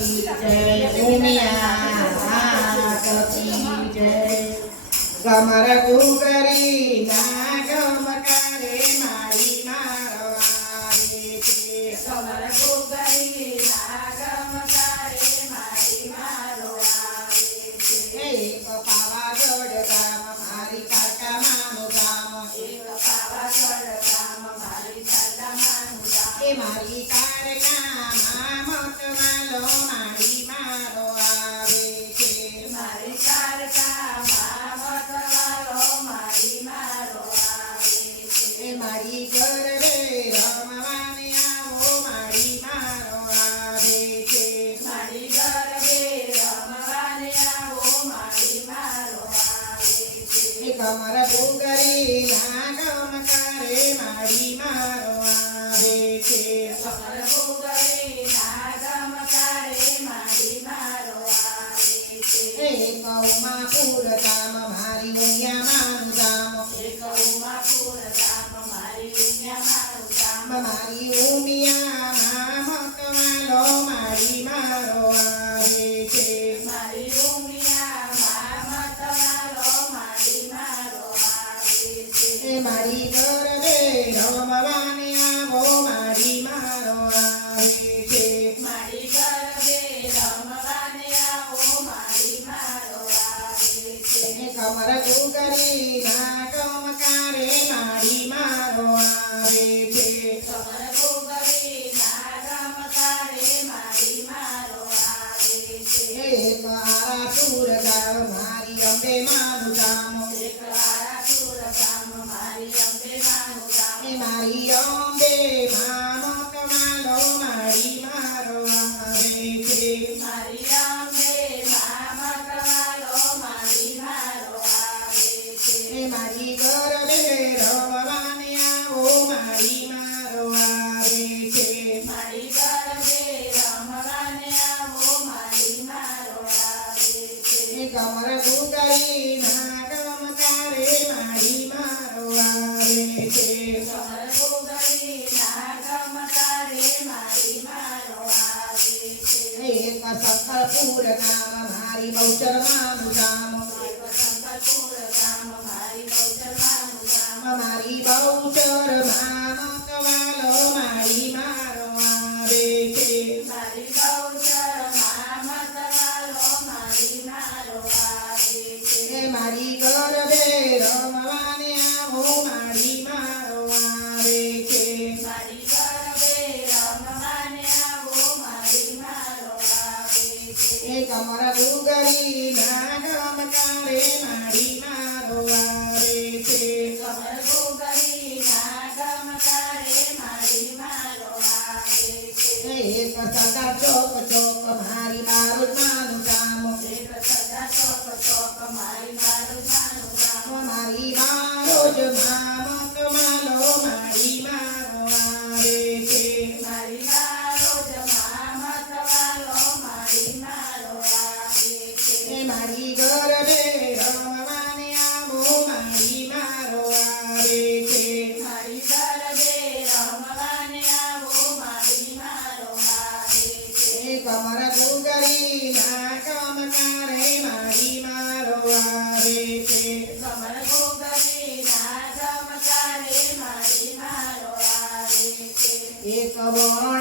જય ઉમિયા જય ગમર ગુગરી ના ગમકારે મારી મારો આવે છે કમર ગોગરી ના ગમકારે મારી મારો આવે છે એક પાવાગઢ ગામ મારી કાકા માનું ગામ એક પાવાગઢ ગામ મારી કાકા માનું ગામ એ મારી કારકામાં મતવાલો મારી મારો આવે છે મારી કારકામાં મતવાલો મારી મારો આવે છે એ મારી ગરબે રમવાને આવો મારી મારો આવે છે મારી ગરબે રમવાને આવો મારી મારો આવે છે એ કમર ગુગરી ના ગમકારે મારી મારો આવે છે કમર ગોગરી ના ગમકારે મારી મારો આવે છે એ કૌમાપુર ગામ મારી ઉમિયા માનું ગામ એક ઉમાપુર ગામ મારી ઉમિયા મારું ગામ મારી ઉમિયામાં મતવાલો મારી મારો આવે છે મારી ઉમિયામાં મતવાલો મારી મારો આવે છે એ મારી ગરબે રમવાને આવો મારી મારો આવે છે મારી ગરબે રમવાને આવો મારી મારો આવે છે એ કમર ગુગરી ના ગમકારે મારી મારો આવે છે કમર ગોગરી ના ગમકારે મારી મારો આવે છે એક આરાસુર ગામ મારી અંબે માનું ગામ એક વારાસુર ગામ મારી અંબે માનું ગામ એ મારી અંબે માં મતવાલો મારી મારો આવે છે મારી અંબે માં મતવાલો મારી મારો આવે છે એ મારી ગરબે રમવાને આવો મારી મારો આવે છે મારી ગરબે રમવાને આવો મારી મારો આવે છે એ કમર ગુગરી ના ગમકારે મારી મારો આવે છે કમર ગોગરી ના ગમકારે મારી મારો આવે છે એક સખલપુર ગામ મારી બહુચર માનું ગામ એક શંકરપુર ગામ મારી બહુચર માનું ગામ મારી બહુચર માં મતવાલો મારી મારો આવે છે મારી બહુચર માં મતવાલો મારી મારો આવે છે એ મારી ગરબે રમવાને આવો મારી મારો આવે છે મારી ગરબે રમવાને આવો મારી મારો આવે છે એ કમર ગુગરી ના ગમકારે મારી મારો આવે છે કમર ગોગરી ના ગમકારે મારી મારો આવે છે એક સદા ચોક ચોક મારી બારું માનું ગામ એક સદા ચોક ચોક મારી મારું માનું ગામ મારી બારોજ માં મતવાલો મારી મારો આવે છે મારી બારોજ માં મતવાલો મારી મારો આવે છે એ મારી ગરબે રમવાને આવો મારી મારો આવે છે મારી ગરબે રમવાને આવો મારી મારો આવે છે એ કમર ગુગરી ના ગમકારે મારી મારો આવે છે કમર ગોગરી ના ગમકારે મારી મારો આવે છે એક વણ